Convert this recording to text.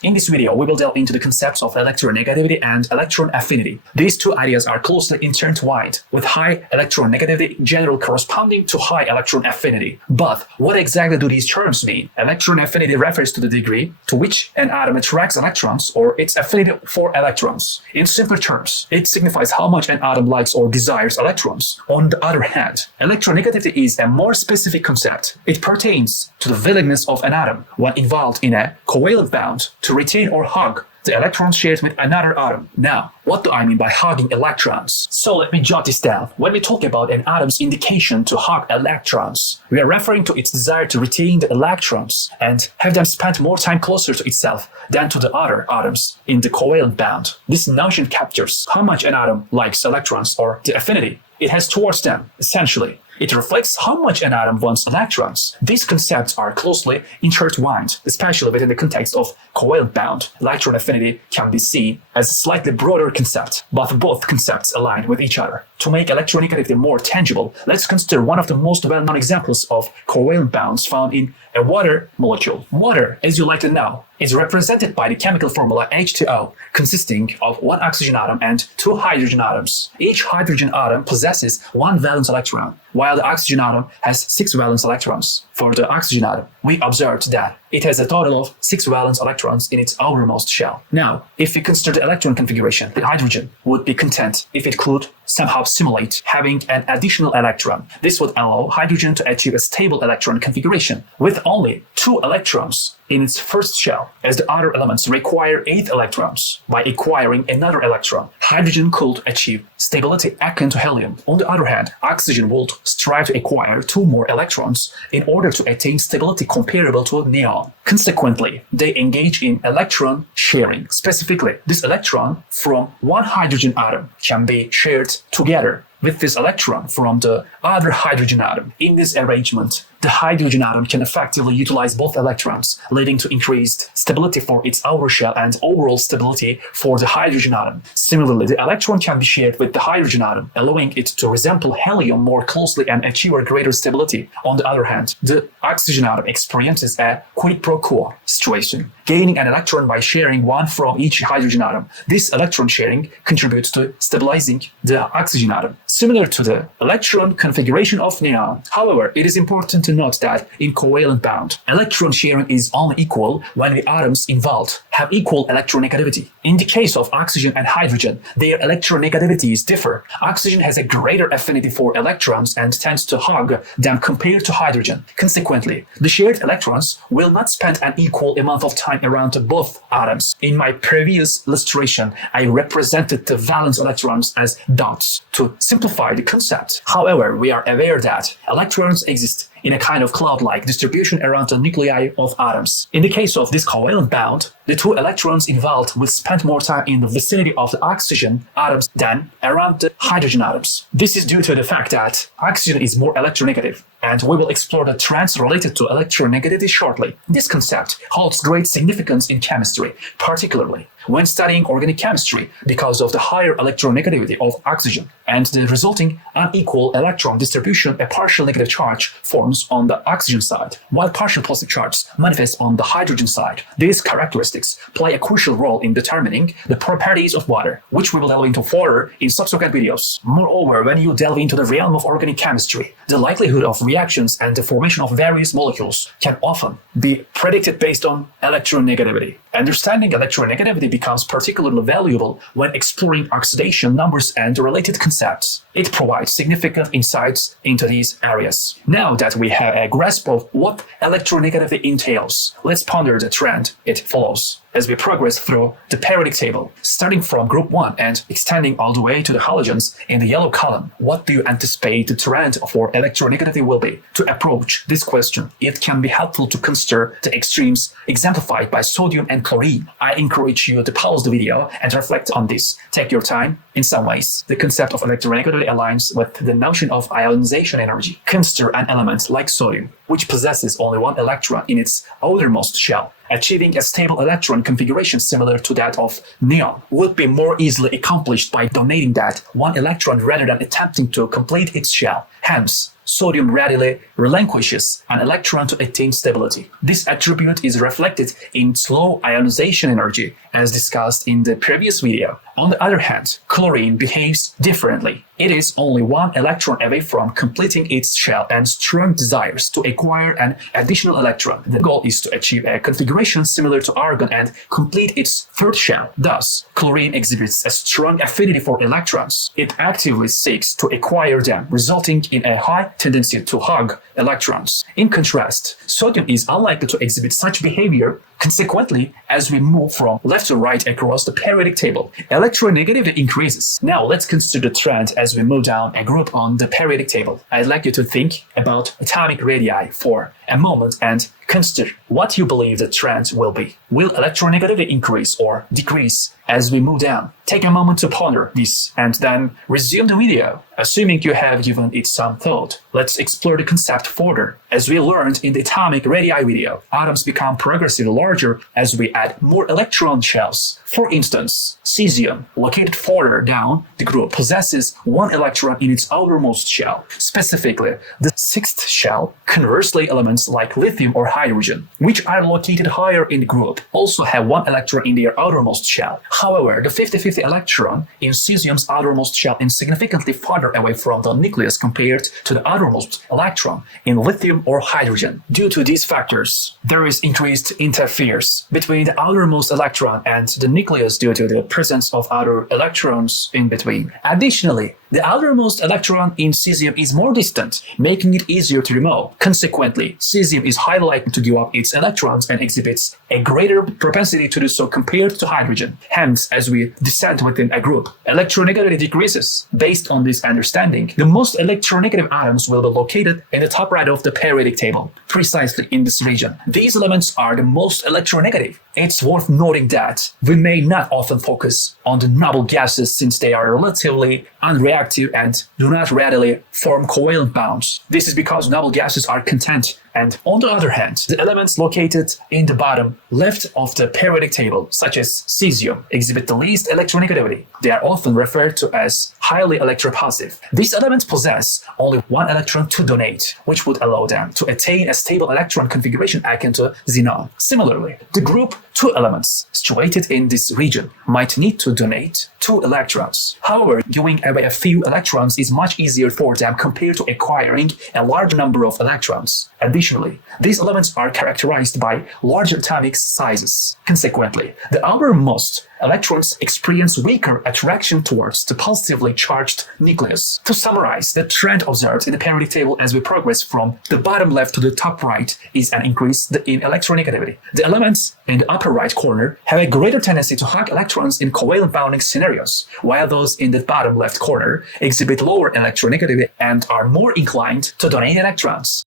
In this video, we will delve into the concepts of electronegativity and electron affinity. These two ideas are closely intertwined, with high electronegativity generally corresponding to high electron affinity. But what exactly do these terms mean? Electron affinity refers to the degree to which an atom attracts electrons or its affinity for electrons. In simpler terms, it signifies how much an atom likes or desires electrons. On the other hand, electronegativity is a more specific concept. It pertains to the willingness of an atom, when involved in a covalent bond, to retain or hug the electrons shared with another atom. Now, what do I mean by hugging electrons? So let me jot this down. When we talk about an atom's indication to hug electrons, we are referring to its desire to retain the electrons and have them spend more time closer to itself than to the other atoms in the covalent bond. This notion captures how much an atom likes electrons or the affinity it has towards them, essentially. It reflects how much an atom wants electrons. These concepts are closely intertwined, especially within the context of covalent bond. Electron affinity can be seen as a slightly broader concept, but both concepts align with each other. To make electronegativity more tangible, let's consider one of the most well-known examples of covalent bonds found in a water molecule. Water, as you like to know, is represented by the chemical formula H2O, consisting of one oxygen atom and two hydrogen atoms. Each hydrogen atom possesses one valence electron, while the oxygen atom has 6 valence electrons. For the oxygen atom, we observed that it has a total of 6 valence electrons in its outermost shell. Now, if we consider the electron configuration, the hydrogen would be content if it could somehow simulate having an additional electron. This would allow hydrogen to achieve a stable electron configuration with only 2 electrons in its first shell, as the other elements require 8 electrons. By acquiring another electron, hydrogen could achieve stability akin to helium. On the other hand, oxygen would strive to acquire 2 more electrons in order to attain stability comparable to neon. Consequently, they engage in electron sharing. Specifically, this electron from one hydrogen atom can be shared together with this electron from the other hydrogen atom. In this arrangement, the hydrogen atom can effectively utilize both electrons, leading to increased stability for its outer shell and overall stability for the hydrogen atom. Similarly, the electron can be shared with the hydrogen atom, allowing it to resemble helium more closely and achieve a greater stability. On the other hand, the oxygen atom experiences a quid pro quo situation, gaining an electron by sharing one from each hydrogen atom. This electron sharing contributes to stabilizing the oxygen atom, similar to the electron configuration of neon. However, it is important to note that in covalent bond, electron sharing is only equal when the atoms involved have equal electronegativity. In the case of oxygen and hydrogen, their electronegativities differ. Oxygen has a greater affinity for electrons and tends to hug them compared to hydrogen. Consequently, the shared electrons will not spend an equal amount of time around both atoms. In my previous illustration, I represented the valence electrons as dots to simplify the concept. However, we are aware that electrons exist in a kind of cloud-like distribution around the nuclei of atoms. In the case of this covalent bond, the 2 electrons involved will spend more time in the vicinity of the oxygen atoms than around the hydrogen atoms. This is due to the fact that oxygen is more electronegative, and we will explore the trends related to electronegativity shortly. This concept holds great significance in chemistry, particularly when studying organic chemistry, because of the higher electronegativity of oxygen and the resulting unequal electron distribution. A partial negative charge forms on the oxygen side, while partial positive charges manifest on the hydrogen side. These characteristics play a crucial role in determining the properties of water, which we will delve into further in subsequent videos. Moreover, when you delve into the realm of organic chemistry, the likelihood of reactions and the formation of various molecules can often be predicted based on electronegativity. Understanding electronegativity becomes particularly valuable when exploring oxidation numbers and related concepts. It provides significant insights into these areas. Now that we have a grasp of what electronegativity entails, let's ponder the trend it follows as we progress through the periodic table, starting from group 1 and extending all the way to the halogens in the yellow column. What do you anticipate the trend for electronegativity will be? To approach this question, it can be helpful to consider the extremes exemplified by sodium and chlorine. I encourage you to pause the video and reflect on this. Take your time. In some ways, the concept of electronegativity aligns with the notion of ionization energy. Consider an element like sodium, which possesses only 1 electron in its outermost shell. Achieving a stable electron configuration similar to that of neon would be more easily accomplished by donating that 1 electron rather than attempting to complete its shell. Hence, sodium readily relinquishes an electron to attain stability. This attribute is reflected in slow ionization energy, as discussed in the previous video. On the other hand, chlorine behaves differently. It is only one electron away from completing its shell and strong desires to acquire an additional electron. The goal is to achieve a configuration similar to argon and complete its third shell. Thus, chlorine exhibits a strong affinity for electrons. It actively seeks to acquire them, resulting in a high tendency to hug electrons. In contrast, sodium is unlikely to exhibit such behavior. Consequently, as we move from left to right across the periodic table, electronegativity increases. Now let's consider the trend as we move down a group on the periodic table. I'd like you to think about atomic radii for a moment and consider what you believe the trend will be. Will electronegativity increase or decrease as we move down? Take a moment to ponder this and then resume the video. Assuming you have given it some thought, let's explore the concept further. As we learned in the atomic radii video, atoms become progressively larger as we add more electron shells. For instance, cesium, located further down the group, possesses one electron in its outermost shell, specifically the sixth shell. Conversely, elements like lithium or hydrogen, which are located higher in the group, also have one electron in their outermost shell. However, the 50-50 electron in cesium's outermost shell is significantly farther away from the nucleus compared to the outermost electron in lithium or hydrogen. Due to these factors, there is increased interference between the outermost electron and the nucleus due to the presence of other electrons in between. Additionally, the outermost electron in cesium is more distant, making it easier to remove. Consequently, cesium is highly likely to give up its electrons and exhibits a greater propensity to do so compared to hydrogen. Hence, as we descend within a group, electronegativity decreases. Based on this understanding, the most electronegative atoms will be located in the top right of the periodic table, precisely in this region. These elements are the most electronegative. It's worth noting that we may not often focus on the noble gases since they are relatively unreactive and do not readily form covalent bonds. This is because noble gases are content, and on the other hand, the elements located in the bottom left of the periodic table, such as cesium, exhibit the least electronegativity. They are often referred to as highly electropositive. These elements possess only one electron to donate, which would allow them to attain a stable electron configuration akin to xenon. Similarly, the group 2 elements situated in this region might need to donate 2 electrons. However, giving away a few electrons is much easier for them compared to acquiring a large number of electrons. Additionally, these elements are characterized by larger atomic sizes. Consequently, the outermost electrons experience weaker attraction towards the positively charged nucleus. To summarize, the trend observed in the periodic table as we progress from the bottom left to the top right is an increase in electronegativity. The elements in the upper right corner have a greater tendency to hug electrons in covalent bonding scenarios, while those in the bottom left corner exhibit lower electronegativity and are more inclined to donate electrons.